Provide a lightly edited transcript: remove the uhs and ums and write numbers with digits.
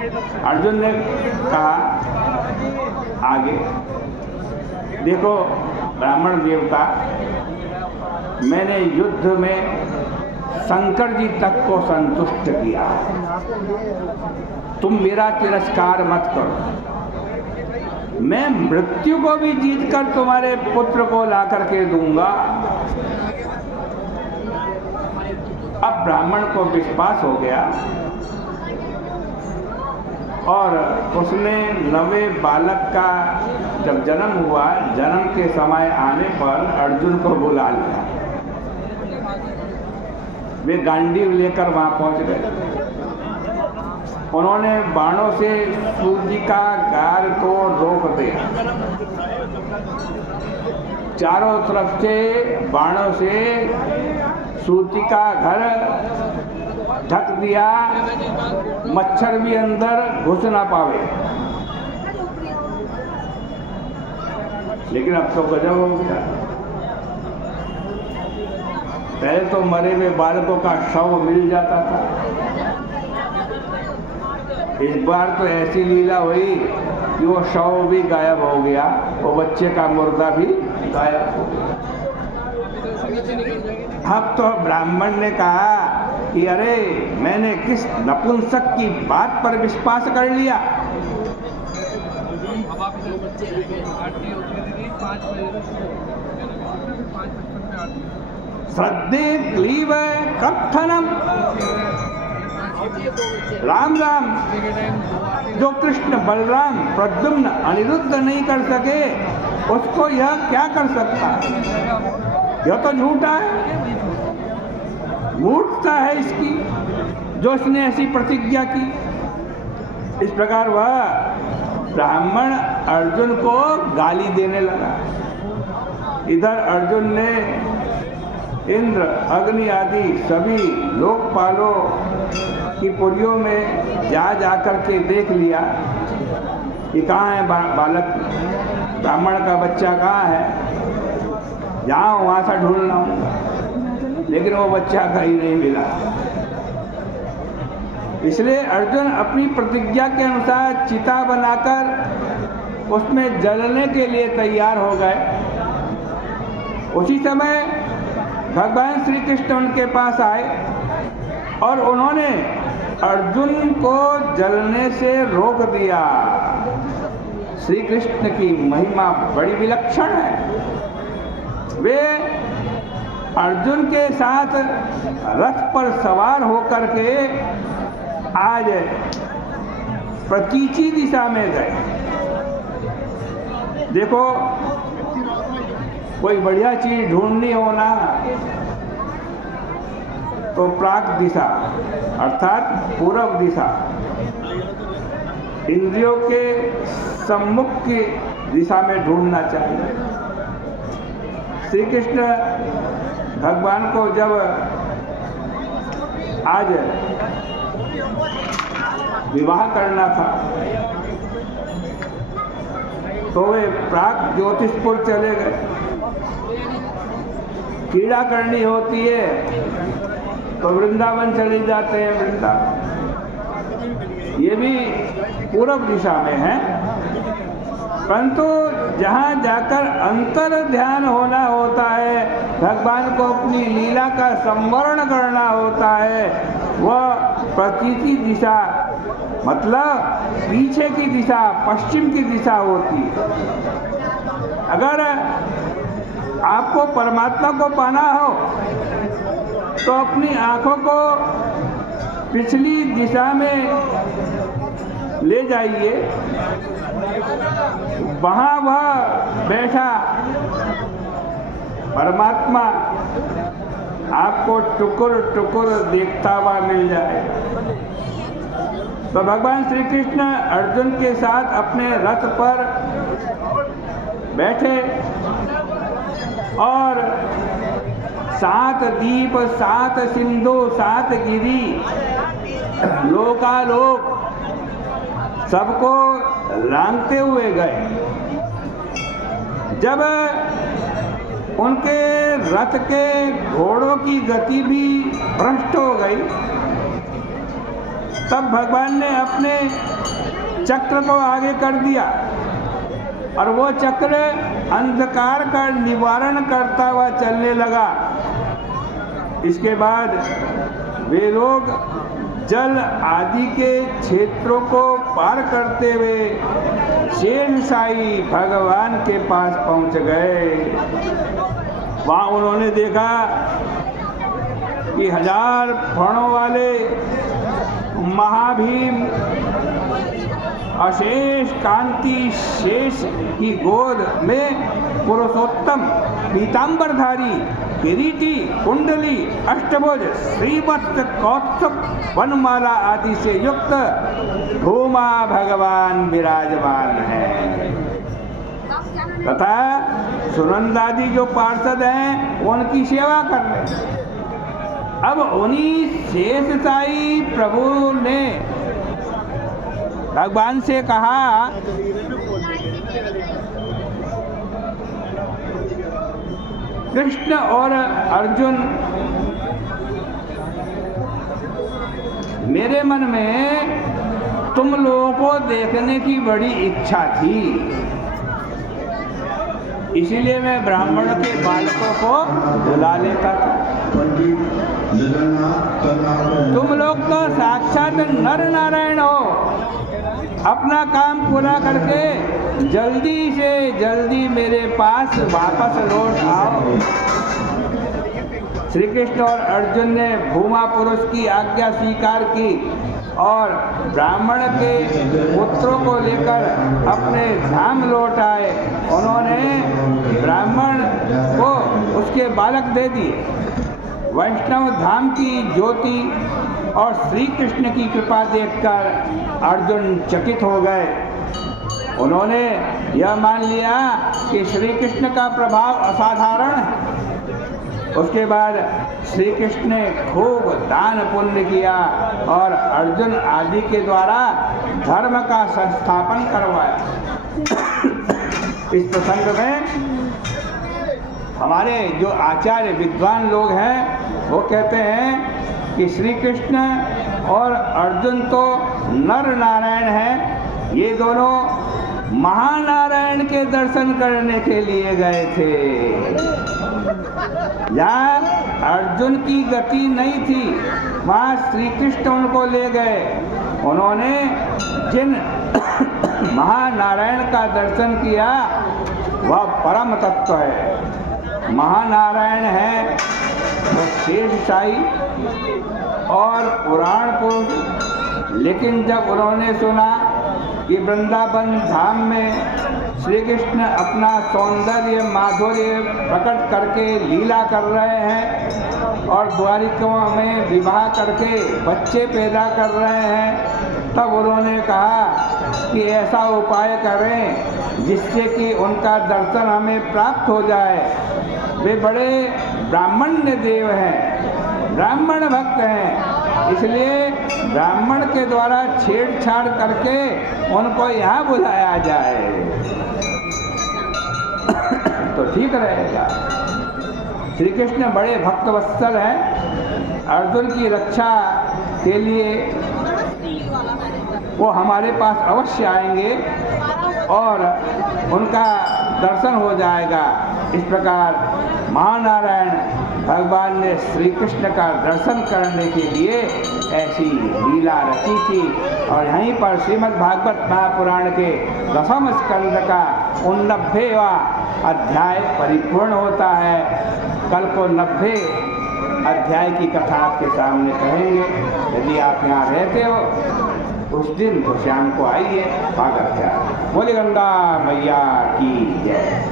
अर्जुन ने कहा आगे, देखो ब्राह्मण देवता, मैंने युद्ध में शंकर जी तक को संतुष्ट किया, तुम मेरा तिरस्कार मत करो। मैं मृत्यु को भी जीतकर तुम्हारे पुत्र को ला करके दूंगा। अब ब्राह्मण को विश्वास हो गया और उसने नवे बालक का जब जन्म हुआ, जन्म के समय आने पर अर्जुन को बुला लिया। वे गांडीव लेकर वहां पहुंच गए। उन्होंने बाणों से सूर्य का गार को रोक दिया, चारों तरफ से बाणों से सूर्य का घर ढक दिया, मच्छर भी अंदर घुस ना पावे। लेकिन अब तो गजब हो गया। पहले तो मरे हुए बालकों का शव मिल जाता था, इस बार तो ऐसी लीला हुई कि वो शव भी गायब हो गया, वो बच्चे का मुर्दा भी गायब हो गया। अब तो ब्राह्मण ने कहा कि अरे मैंने किस नपुंसक की बात पर विश्वास कर लिया। श्रद्धे क्लीव कथनम, राम राम जो कृष्ण बलराम प्रद्युम्न अनिरुद्ध नहीं कर सके, उसको यह क्या कर सकता? यह तो झूठा है, मूर्खता है इसकी जो इसने ऐसी प्रतिज्ञा की। इस प्रकार वह ब्राह्मण अर्जुन को गाली देने लगा। इधर अर्जुन ने इंद्र, अग्नि आदि सभी लोकपालों की पुरियों में जा कर के देख लिया कि कहाँ है बालक, ब्राह्मण का बच्चा कहाँ है, जहाँ वहाँ से ढूंढ लाऊंगा। लेकिन वो बच्चा कहीं नहीं मिला। इसलिए अर्जुन अपनी प्रतिज्ञा के अनुसार चिता बनाकर उसमें जलने के लिए तैयार हो गए। उसी समय भगवान श्री कृष्ण उनके पास आए और उन्होंने अर्जुन को जलने से रोक दिया। श्री कृष्ण की महिमा बड़ी विलक्षण है। वे अर्जुन के साथ रथ पर सवार होकर के आज प्रतीची दिशा में गए। देखो, कोई बढ़िया चीज ढूंढनी हो ना तो प्राक दिशा अर्थात पूर्व दिशा, इंद्रियों के सम्मुख की दिशा में ढूंढना चाहिए। श्री कृष्ण भगवान को जब आज विवाह करना था तो वे प्राक ज्योतिषपुर चले गए। क्रीड़ा करनी होती है तो वृंदावन चले जाते हैं। वृंदावन ये भी पूर्व दिशा में है, परंतु जहाँ जाकर अंतर ध्यान होना होता है, भगवान को अपनी लीला का संवरण करना होता है, वह प्रतीति दिशा मतलब पीछे की दिशा, पश्चिम की दिशा होती है। अगर आपको परमात्मा को पाना हो तो अपनी आंखों को पिछली दिशा में ले जाइए, वहाँ वह बैठा परमात्मा आपको टुकुर टुकुर देखता हुआ मिल जाए। तो भगवान श्री कृष्ण अर्जुन के साथ अपने रथ पर बैठे और 7 दीप 7 सिंधु 7 गिरी लोकालोक सबको लांघते हुए गए। जब उनके रथ के घोड़ों की गति भी भ्रष्ट हो गई तब भगवान ने अपने चक्र को आगे कर दिया और वो चक्र अंधकार का निवारण करता हुआ चलने लगा। इसके बाद वे लोग जल आदि के क्षेत्रों को पार करते हुए शेषशायी भगवान के पास पहुंच गए। वहाँ उन्होंने देखा कि 1000 फणों वाले महाभीम अशेष कांति शेष की गोद में पुरुषोत्तम पीतांबरधारी किरीटी कुंडली अष्टभुज श्रीवत्स कौत्सव वनमाला आदि से युक्त भूमा भगवान विराजमान है तथा सुनंदादि जो पार्षद हैं उनकी सेवा कर रहे। अब उन्हीं शेषशायी प्रभु ने भगवान से कहा कृष्ण और अर्जुन, मेरे मन में तुम लोगों को देखने की बड़ी इच्छा थी, इसीलिए मैं ब्राह्मण के बालकों को बुला लेता था। तुम लोग तो साक्षात नर नारायण हो, अपना काम पूरा करके जल्दी से जल्दी मेरे पास वापस लौट आओ। श्री कृष्ण और अर्जुन ने भूमा पुरुष की आज्ञा स्वीकार की और ब्राह्मण के पुत्रों को लेकर अपने धाम लौट आए। उन्होंने ब्राह्मण को उसके बालक दे दिए। वैष्णव धाम की ज्योति और श्री कृष्ण की कृपा देखकर अर्जुन चकित हो गए। उन्होंने यह मान लिया कि श्री कृष्ण का प्रभाव असाधारण है। उसके बाद श्री कृष्ण ने खूब दान पुण्य किया और अर्जुन आदि के द्वारा धर्म का संस्थापन करवाया। इस प्रसंग में हमारे जो आचार्य विद्वान लोग हैं वो कहते हैं कि श्री कृष्ण और अर्जुन तो नर नारायण हैं, ये दोनों महानारायण के दर्शन करने के लिए गए थे। जहाँ अर्जुन की गति नहीं थी वहाँ श्री कृष्ण उनको ले गए। उन्होंने जिन महानारायण का दर्शन किया वह परम तत्व है। महानारायण है वो शेषशायी और पुराण पुरुष। लेकिन जब उन्होंने सुना कि वृंदावन धाम में श्री कृष्ण अपना सौंदर्य माधुर्य प्रकट करके लीला कर रहे हैं और द्वारिका में विवाह करके बच्चे पैदा कर रहे हैं, तब उन्होंने कहा कि ऐसा उपाय करें जिससे कि उनका दर्शन हमें प्राप्त हो जाए। वे बड़े ब्राह्मण्य देव हैं, ब्राह्मण भक्त हैं, इसलिए ब्राह्मण के द्वारा छेड़छाड़ करके उनको यहाँ बुलाया जाए तो ठीक रहेगा। श्री कृष्ण बड़े भक्तवत्सल हैं। अर्जुन की रक्षा के लिए वो हमारे पास अवश्य आएंगे और उनका दर्शन हो जाएगा। इस प्रकार महानारायण भगवान ने श्री कृष्ण का दर्शन करने के लिए ऐसी लीला रची थी। और यहीं पर श्रीमद् भागवत महापुराण के 10वें स्कंद का 89वां अध्याय परिपूर्ण होता है। कल को 90 अध्याय की कथा आपके सामने कहेंगे। यदि आप यहाँ रहते हो उस दिन तो शाम को आइए। स्वागत है। बोले गंगा मैया की जय।